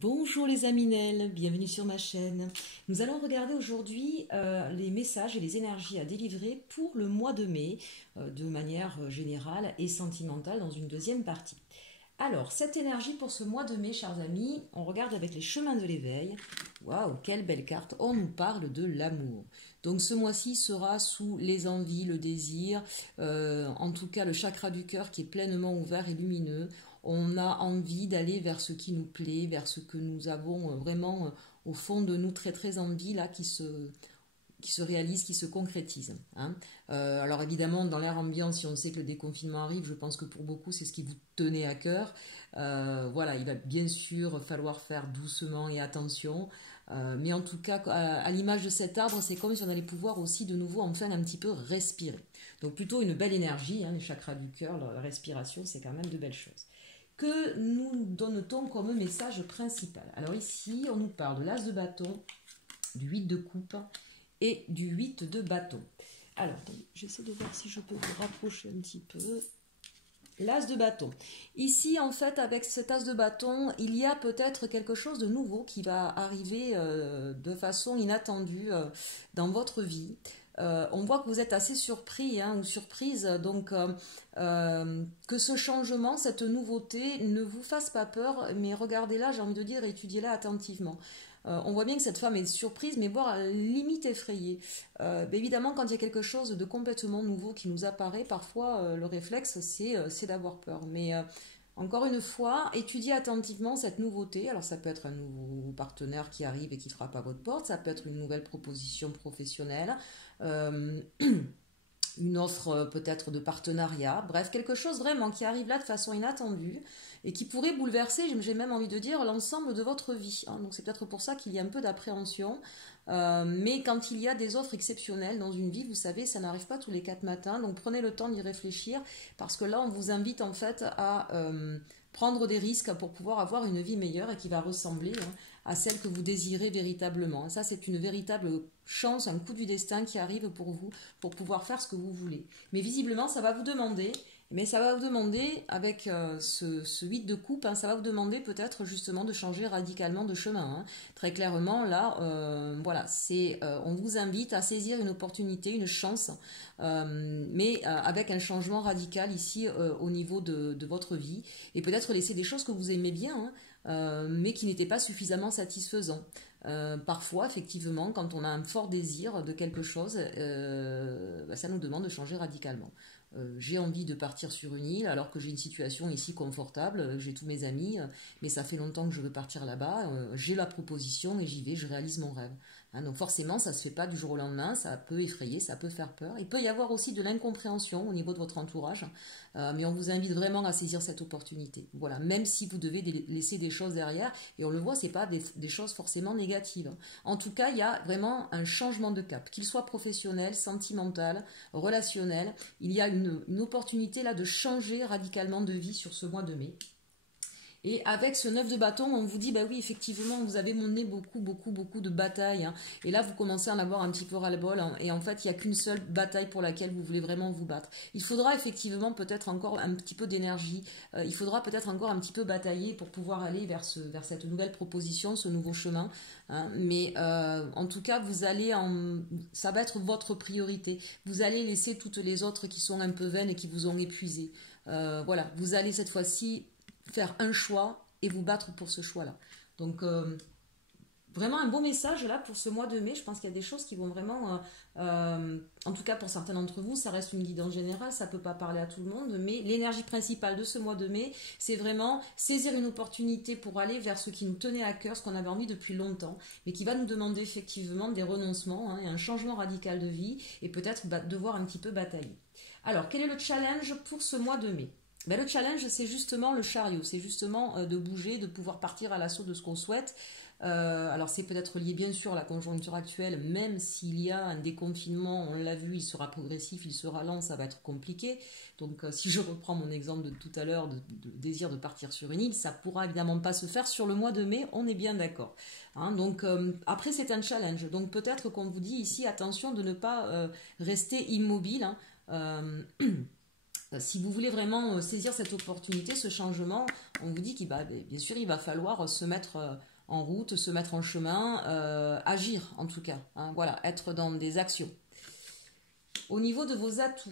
Bonjour les Aminelles, bienvenue sur ma chaîne. Nous allons regarder aujourd'hui les messages et les énergies à délivrer pour le mois de mai de manière générale et sentimentale dans une deuxième partie. Alors, cette énergie pour ce mois de mai, chers amis, on regarde avec les chemins de l'éveil. Waouh, quelle belle carte! On nous parle de l'amour. Donc ce mois-ci sera sous les envies, le désir, en tout cas le chakra du cœur qui est pleinement ouvert et lumineux. On a envie d'aller vers ce qui nous plaît, vers ce que nous avons vraiment au fond de nous très très envie là qui se réalise, qui se concrétise. Hein. Alors évidemment, dans l'air ambiant, si on sait que le déconfinement arrive, je pense que pour beaucoup, c'est ce qui vous tenait à cœur. Voilà, il va bien sûr falloir faire doucement et attention. Mais en tout cas, à l'image de cet arbre, c'est comme si on allait pouvoir aussi de nouveau enfin un petit peu respirer. Donc plutôt une belle énergie, hein, les chakras du cœur, la respiration, c'est quand même de belles choses. Que nous donne-t-on comme message principal? Alors ici, on nous parle de l'as de bâton, du 8 de coupe et du 8 de bâton. Alors, j'essaie de voir si je peux vous rapprocher un petit peu. L'as de bâton. Ici, en fait, avec cet as de bâton, il y a peut-être quelque chose de nouveau qui va arriver de façon inattendue dans votre vie. On voit que vous êtes assez surpris hein, ou surprise, donc que ce changement, cette nouveauté ne vous fasse pas peur, mais regardez-la, j'ai envie de dire, étudiez-la attentivement. On voit bien que cette femme est surprise, mais voire à la limite effrayée. Évidemment, quand il y a quelque chose de complètement nouveau qui nous apparaît, parfois le réflexe, c'est d'avoir peur. Mais encore une fois, étudiez attentivement cette nouveauté. Alors ça peut être un nouveau partenaire qui arrive et qui frappe à votre porte, ça peut être une nouvelle proposition professionnelle, une offre peut-être de partenariat, bref, quelque chose vraiment qui arrive là de façon inattendue et qui pourrait bouleverser, j'ai même envie de dire, l'ensemble de votre vie. Hein. Donc c'est peut-être pour ça qu'il y a un peu d'appréhension. Mais quand il y a des offres exceptionnelles dans une vie, vous savez, ça n'arrive pas tous les 4 matins, donc prenez le temps d'y réfléchir, parce que là, on vous invite en fait à prendre des risques pour pouvoir avoir une vie meilleure et qui va ressembler hein, à celle que vous désirez véritablement. Ça, c'est une véritable chance, un coup du destin qui arrive pour vous, pour pouvoir faire ce que vous voulez. Mais visiblement, ça va vous demander... Mais ça va vous demander, avec ce 8 de coupe, hein, ça va vous demander peut-être justement de changer radicalement de chemin. Hein. Très clairement, là, voilà, on vous invite à saisir une opportunité, une chance, mais avec un changement radical ici au niveau de votre vie. Et peut-être laisser des choses que vous aimez bien, hein, mais qui n'étaient pas suffisamment satisfaisants. Parfois, effectivement, quand on a un fort désir de quelque chose, ça nous demande de changer radicalement. J'ai envie de partir sur une île alors que j'ai une situation ici confortable, j'ai tous mes amis, mais ça fait longtemps que je veux partir là-bas, j'ai la proposition et j'y vais, je réalise mon rêve. Hein, donc forcément, ça ne se fait pas du jour au lendemain, ça peut effrayer, ça peut faire peur. Il peut y avoir aussi de l'incompréhension au niveau de votre entourage, mais on vous invite vraiment à saisir cette opportunité. Voilà, même si vous devez laisser des choses derrière, et on le voit, ce n'est pas des choses forcément négatives. En tout cas, il y a vraiment un changement de cap, qu'il soit professionnel, sentimental, relationnel. Il y a une opportunité là de changer radicalement de vie sur ce mois de mai. Et avec ce 9 de bâton, on vous dit, bah oui, effectivement, vous avez mené beaucoup de batailles. Hein. Et là, vous commencez à en avoir un petit peu ras-le-bol. Hein. Et en fait, il n'y a qu'une seule bataille pour laquelle vous voulez vraiment vous battre. Il faudra effectivement peut-être encore un petit peu d'énergie. Il faudra peut-être encore un petit peu batailler pour pouvoir aller vers cette nouvelle proposition, ce nouveau chemin. Hein. Mais en tout cas, ça va être votre priorité. Vous allez laisser toutes les autres qui sont un peu vaines et qui vous ont épuisé. Voilà, vous allez cette fois-ci faire un choix et vous battre pour ce choix-là. Donc, vraiment un beau message là pour ce mois de mai. Je pense qu'il y a des choses qui vont vraiment, en tout cas pour certains d'entre vous, ça reste une guidance générale, ça ne peut pas parler à tout le monde, mais l'énergie principale de ce mois de mai, c'est vraiment saisir une opportunité pour aller vers ce qui nous tenait à cœur, ce qu'on avait envie depuis longtemps, mais qui va nous demander effectivement des renoncements hein, et un changement radical de vie et peut-être devoir un petit peu batailler. Alors, quel est le challenge pour ce mois de mai? Ben, le challenge, c'est justement le chariot, c'est justement de bouger, de pouvoir partir à l'assaut de ce qu'on souhaite. Alors c'est peut-être lié bien sûr à la conjoncture actuelle, même s'il y a un déconfinement, on l'a vu, il sera progressif, il sera lent, ça va être compliqué. Donc si je reprends mon exemple de tout à l'heure, de désir de partir sur une île, ça pourra évidemment pas se faire sur le mois de mai, on est bien d'accord. Hein, donc après c'est un challenge, donc peut-être qu'on vous dit ici, attention de ne pas rester immobile, hein, Si vous voulez vraiment saisir cette opportunité, ce changement, on vous dit qu'il va, bien sûr, il va falloir se mettre en route, se mettre en chemin, agir en tout cas. Hein, voilà, être dans des actions. Au niveau de vos atouts,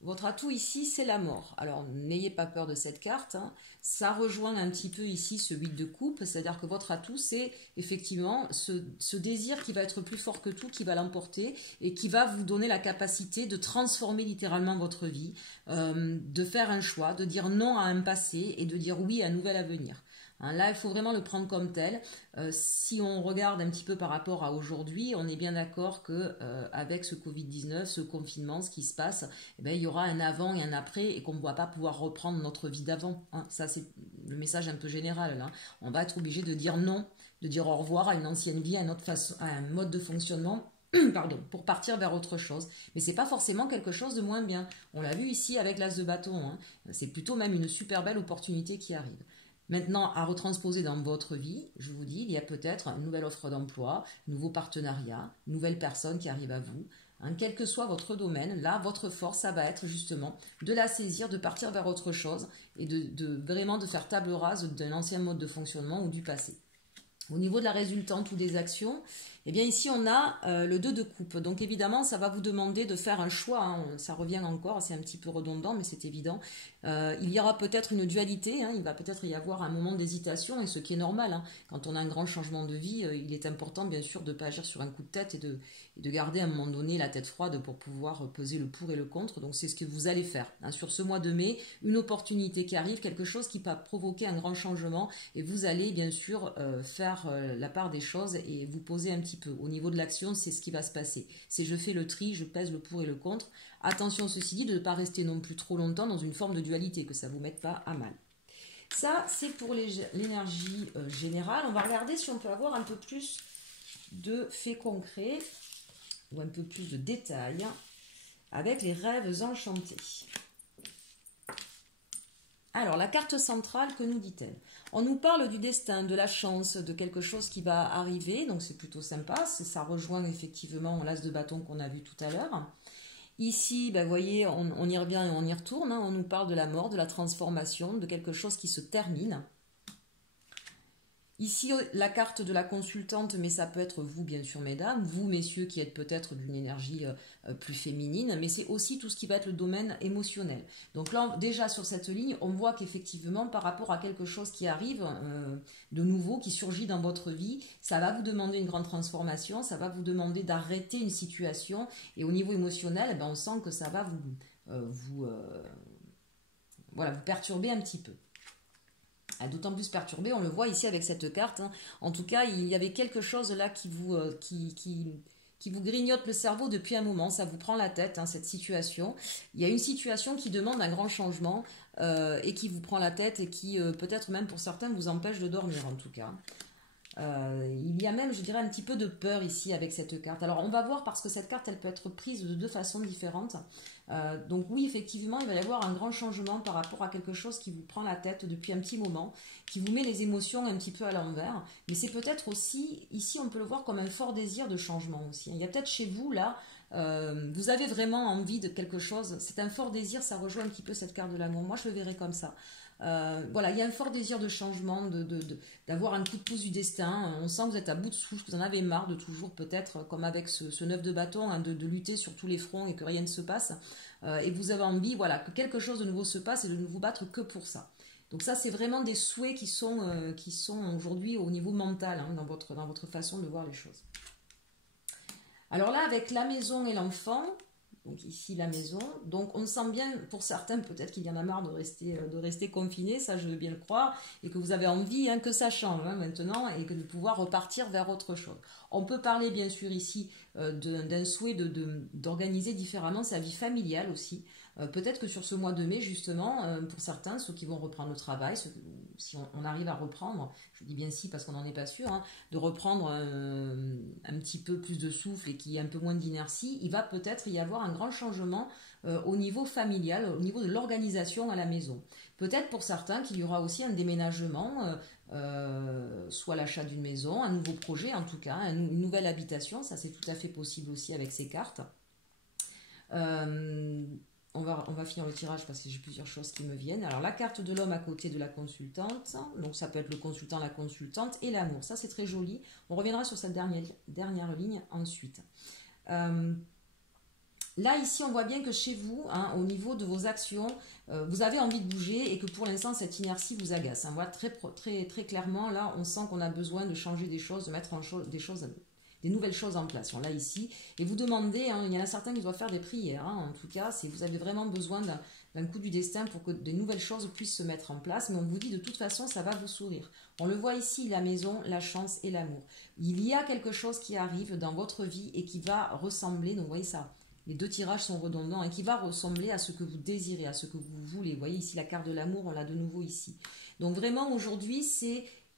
votre atout ici, c'est la mort. Alors, n'ayez pas peur de cette carte. Hein. Ça rejoint un petit peu ici ce 8 de coupe, c'est-à-dire que votre atout, c'est effectivement ce désir qui va être plus fort que tout, qui va l'emporter et qui va vous donner la capacité de transformer littéralement votre vie, de faire un choix, de dire non à un passé et de dire oui à un nouvel avenir. Hein, là, il faut vraiment le prendre comme tel. Si on regarde un petit peu par rapport à aujourd'hui, on est bien d'accord que avec ce Covid-19, ce confinement, ce qui se passe, eh bien, il y aura un avant et un après et qu'on ne va pas pouvoir reprendre notre vie d'avant. Hein. Ça, c'est le message un peu général. Là. On va être obligé de dire non, de dire au revoir à une ancienne vie, à une autre façon, à un mode de fonctionnement. Pardon, pour partir vers autre chose. Mais c'est pas forcément quelque chose de moins bien. On l'a vu ici avec l'as de bâton. Hein. C'est plutôt même une super belle opportunité qui arrive. Maintenant, à retransposer dans votre vie, je vous dis, il y a peut-être une nouvelle offre d'emploi, un nouveau partenariat, une nouvelle personne qui arrive à vous. Hein, quel que soit votre domaine, là, votre force, ça va être justement de la saisir, de partir vers autre chose et vraiment de faire table rase d'un ancien mode de fonctionnement ou du passé. Au niveau de la résultante ou des actions, eh bien ici on a le 2 de coupe. Donc évidemment ça va vous demander de faire un choix, hein. Ça revient encore, c'est un petit peu redondant mais c'est évident. Il y aura peut-être une dualité, hein. Il va peut-être y avoir un moment d'hésitation et ce qui est normal. Hein. Quand on a un grand changement de vie, il est important bien sûr de ne pas agir sur un coup de tête et de garder à un moment donné la tête froide pour pouvoir peser le pour et le contre. Donc c'est ce que vous allez faire. Hein. Sur ce mois de mai, une opportunité qui arrive, quelque chose qui va provoquer un grand changement et vous allez bien sûr faire la part des choses et vous poser un petit peu. Au niveau de l'action, c'est ce qui va se passer. C'est je fais le tri, je pèse le pour et le contre. Attention, ceci dit, de ne pas rester non plus trop longtemps dans une forme de dualité, que ça ne vous mette pas à mal. Ça, c'est pour l'énergie générale. On va regarder si on peut avoir un peu plus de faits concrets ou un peu plus de détails avec les rêves enchantés. Alors, la carte centrale, que nous dit-elle? On nous parle du destin, de la chance, de quelque chose qui va arriver, donc c'est plutôt sympa. Ça rejoint effectivement l'as de bâton qu'on a vu tout à l'heure. Ici, vous voyez, on y revient et on y retourne. Hein. On nous parle de la mort, de la transformation, de quelque chose qui se termine. Ici, la carte de la consultante, mais ça peut être vous, bien sûr, mesdames, vous, messieurs, qui êtes peut-être d'une énergie plus féminine, mais c'est aussi tout ce qui va être le domaine émotionnel. Donc là, déjà sur cette ligne, on voit qu'effectivement, par rapport à quelque chose qui arrive de nouveau, qui surgit dans votre vie, ça va vous demander une grande transformation, ça va vous demander d'arrêter une situation, et au niveau émotionnel, on sent que ça va vous perturber un petit peu. D'autant plus perturbé, on le voit ici avec cette carte. Hein. En tout cas, il y avait quelque chose là qui vous grignote le cerveau depuis un moment. Ça vous prend la tête, hein, cette situation. Il y a une situation qui demande un grand changement et qui vous prend la tête et qui, peut-être même pour certains, vous empêche de dormir en tout cas. Il y a même, je dirais, un petit peu de peur ici avec cette carte. Alors, on va voir parce que cette carte, elle peut être prise de deux façons différentes. Donc oui, effectivement, il va y avoir un grand changement par rapport à quelque chose qui vous prend la tête depuis un petit moment, qui vous met les émotions un petit peu à l'envers. Mais c'est peut-être aussi, ici, on peut le voir comme un fort désir de changement aussi. Il y a peut-être chez vous, là, vous avez vraiment envie de quelque chose. C'est un fort désir, ça rejoint un petit peu cette carte de l'amour. Moi, je le verrais comme ça. Voilà, il y a un fort désir de changement, d'avoir un coup de pouce du destin. On sent que vous êtes à bout de souffle, que vous en avez marre de toujours, peut-être, comme avec ce 9 de bâton, hein, de lutter sur tous les fronts et que rien ne se passe. Et vous avez envie, voilà, que quelque chose de nouveau se passe et de ne vous battre que pour ça. Donc ça, c'est vraiment des souhaits qui sont aujourd'hui au niveau mental, hein, dans votre façon de voir les choses. Alors là, avec la maison et l'enfant, donc ici la maison, donc on sent bien, pour certains peut-être qu'il y en a marre de rester confiné, ça je veux bien le croire, et que vous avez envie que ça change maintenant, et que de pouvoir repartir vers autre chose. On peut parler bien sûr ici d'un souhait d'organiser différemment sa vie familiale aussi. Peut-être que sur ce mois de mai, justement, pour certains, ceux qui vont reprendre le travail, si on arrive à reprendre, je dis bien si parce qu'on n'en est pas sûr, hein, de reprendre un petit peu plus de souffle et qu'il y ait un peu moins d'inertie, il va peut-être y avoir un grand changement au niveau familial, au niveau de l'organisation à la maison. Peut-être pour certains qu'il y aura aussi un déménagement, soit l'achat d'une maison, un nouveau projet en tout cas, une nouvelle habitation, ça c'est tout à fait possible aussi avec ces cartes. on va finir le tirage parce que j'ai plusieurs choses qui me viennent. Alors la carte de l'homme à côté de la consultante, donc ça peut être le consultant, la consultante et l'amour. Ça c'est très joli. On reviendra sur cette dernière ligne ensuite. Là, ici, on voit bien que chez vous, hein, au niveau de vos actions, vous avez envie de bouger et que pour l'instant, cette inertie vous agace. Hein. Voilà, très clairement, là, on sent qu'on a besoin de changer des choses, de mettre des nouvelles choses en place. On l'a ici. Et vous demandez, hein, il y en a certains qui doivent faire des prières. Hein, en tout cas, si vous avez vraiment besoin d'un coup du destin pour que de nouvelles choses puissent se mettre en place. Mais on vous dit, de toute façon, ça va vous sourire. On le voit ici, la maison, la chance et l'amour. Il y a quelque chose qui arrive dans votre vie et qui va ressembler, donc vous voyez ça. Les deux tirages sont redondants et qui va ressembler à ce que vous désirez, à ce que vous voulez. Vous voyez ici la carte de l'amour, on l'a de nouveau ici. Donc vraiment aujourd'hui,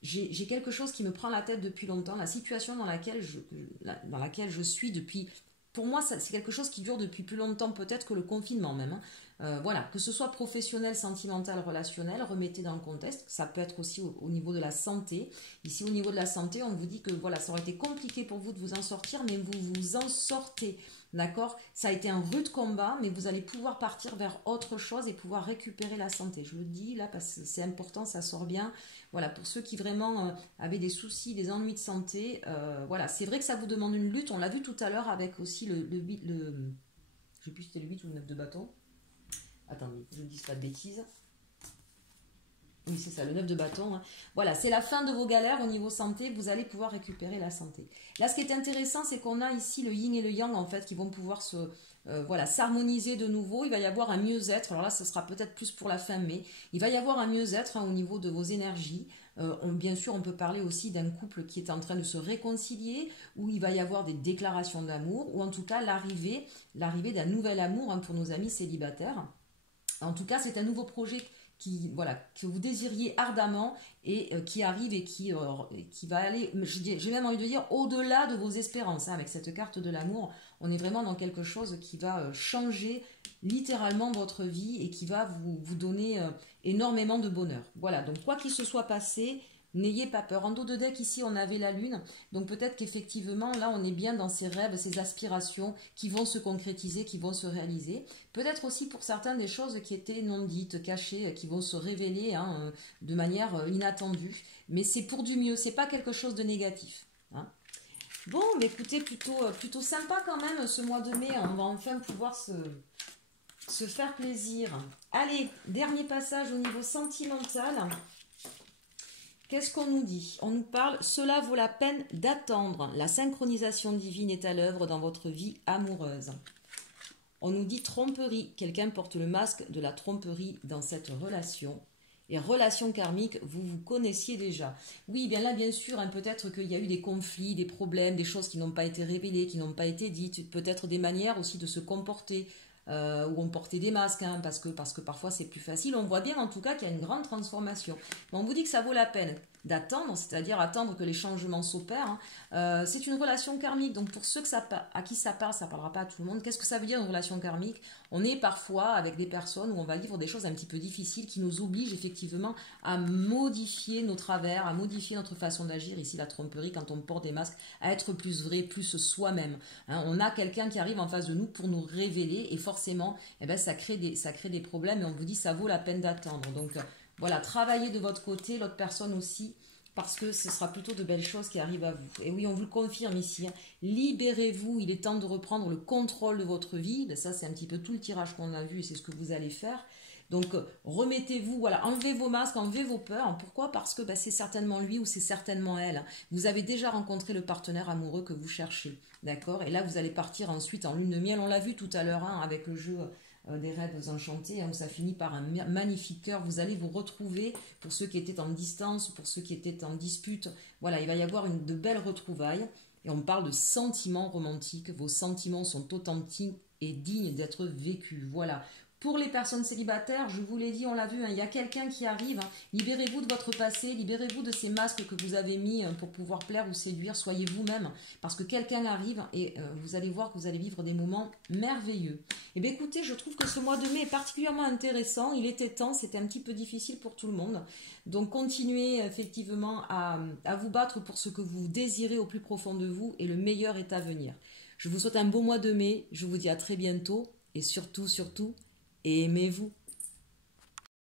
j'ai quelque chose qui me prend la tête depuis longtemps. La situation dans laquelle je suis depuis... Pour moi, c'est quelque chose qui dure depuis plus longtemps peut-être que le confinement même. Hein. Voilà, que ce soit professionnel, sentimental, relationnel, remettez dans le contexte. Ça peut être aussi au niveau de la santé. Ici, au niveau de la santé, on vous dit que voilà, ça aurait été compliqué pour vous de vous en sortir, mais vous vous en sortez. D'accord? Ça a été un rude combat, mais vous allez pouvoir partir vers autre chose et pouvoir récupérer la santé. Je le dis là parce que c'est important, ça sort bien. Voilà, pour ceux qui vraiment avaient des soucis, des ennuis de santé, voilà, c'est vrai que ça vous demande une lutte. On l'a vu tout à l'heure avec aussi je ne sais plus si c'était le 8 ou le 9 de bâton. Attendez, je ne dis pas de bêtises. Oui, c'est ça, le 9 de bâton. Hein. Voilà, c'est la fin de vos galères au niveau santé. Vous allez pouvoir récupérer la santé. Là, ce qui est intéressant, c'est qu'on a ici le yin et le yang, en fait, qui vont pouvoir voilà, s'harmoniser de nouveau. Il va y avoir un mieux-être. Alors là, ce sera peut-être plus pour la fin mai. Il va y avoir un mieux-être hein, au niveau de vos énergies. Bien sûr, on peut parler aussi d'un couple qui est en train de se réconcilier, où il va y avoir des déclarations d'amour, ou en tout cas l'arrivée d'un nouvel amour hein, pour nos amis célibataires. En tout cas, c'est un nouveau projet voilà, que vous désiriez ardemment et qui arrive et qui va aller, j'ai même envie de dire, au-delà de vos espérances. Hein, avec cette carte de l'amour, on est vraiment dans quelque chose qui va changer littéralement votre vie et qui va vous donner énormément de bonheur. Voilà, donc quoi qu'il se soit passé, n'ayez pas peur. En dos de deck, ici, on avait la lune. Donc peut-être qu'effectivement, là, on est bien dans ces rêves, ces aspirations qui vont se concrétiser, qui vont se réaliser. Peut-être aussi pour certains des choses qui étaient non dites, cachées, qui vont se révéler hein, de manière inattendue. Mais c'est pour du mieux, c'est pas quelque chose de négatif. Hein. Bon, mais écoutez, plutôt sympa quand même ce mois de mai. On va enfin pouvoir se faire plaisir. Allez, dernier passage au niveau sentimental. Qu'est-ce qu'on nous dit? On nous parle, cela vaut la peine d'attendre. La synchronisation divine est à l'œuvre dans votre vie amoureuse. On nous dit tromperie. Quelqu'un porte le masque de la tromperie dans cette relation. Et relation karmique, vous vous connaissiez déjà. Oui, bien là, bien sûr, hein, peut-être qu'il y a eu des conflits, des problèmes, des choses qui n'ont pas été révélées, qui n'ont pas été dites, peut-être des manières aussi de se comporter. Où on portait des masques, hein, parce que parfois c'est plus facile. On voit bien en tout cas qu'il y a une grande transformation. Mais on vous dit que ça vaut la peine d'attendre, c'est-à-dire attendre que les changements s'opèrent. Hein. C'est une relation karmique, donc pour ceux à qui ça parle, ça ne parlera pas à tout le monde. Qu'est-ce que ça veut dire une relation karmique? On est parfois avec des personnes où on va vivre des choses un petit peu difficiles qui nous obligent effectivement à modifier nos travers, à modifier notre façon d'agir. Ici la tromperie, quand on porte des masques, à être plus vrai, plus soi-même. Hein, on a quelqu'un qui arrive en face de nous pour nous révéler et forcément eh ben, ça crée des problèmes et on vous dit ça vaut la peine d'attendre. Donc voilà, travaillez de votre côté, l'autre personne aussi, parce que ce sera plutôt de belles choses qui arrivent à vous. Et oui, on vous le confirme ici, hein. Libérez-vous, il est temps de reprendre le contrôle de votre vie. Ben, ça, c'est un petit peu tout le tirage qu'on a vu et c'est ce que vous allez faire. Donc, remettez-vous, voilà, enlevez vos masques, enlevez vos peurs. Pourquoi? Parce que ben, c'est certainement lui ou c'est certainement elle. Vous avez déjà rencontré le partenaire amoureux que vous cherchez, d'accord? Et là, vous allez partir ensuite en lune de miel. On l'a vu tout à l'heure hein, avec le jeu des rêves enchantés, hein, où ça finit par un magnifique cœur. Vous allez vous retrouver, pour ceux qui étaient en distance, pour ceux qui étaient en dispute. Voilà, il va y avoir de belles retrouvailles. Et on parle de sentiments romantiques. Vos sentiments sont authentiques et dignes d'être vécus. Voilà. Pour les personnes célibataires, je vous l'ai dit, on l'a vu, hein, il y a quelqu'un qui arrive. Hein. Libérez-vous de votre passé, libérez-vous de ces masques que vous avez mis pour pouvoir plaire ou séduire. Soyez vous-même, parce que quelqu'un arrive et vous allez voir que vous allez vivre des moments merveilleux. Et bien écoutez, je trouve que ce mois de mai est particulièrement intéressant. Il était temps, c'était un petit peu difficile pour tout le monde. Donc continuez effectivement à vous battre pour ce que vous désirez au plus profond de vous et le meilleur est à venir. Je vous souhaite un beau mois de mai, je vous dis à très bientôt et surtout, et aimez-vous.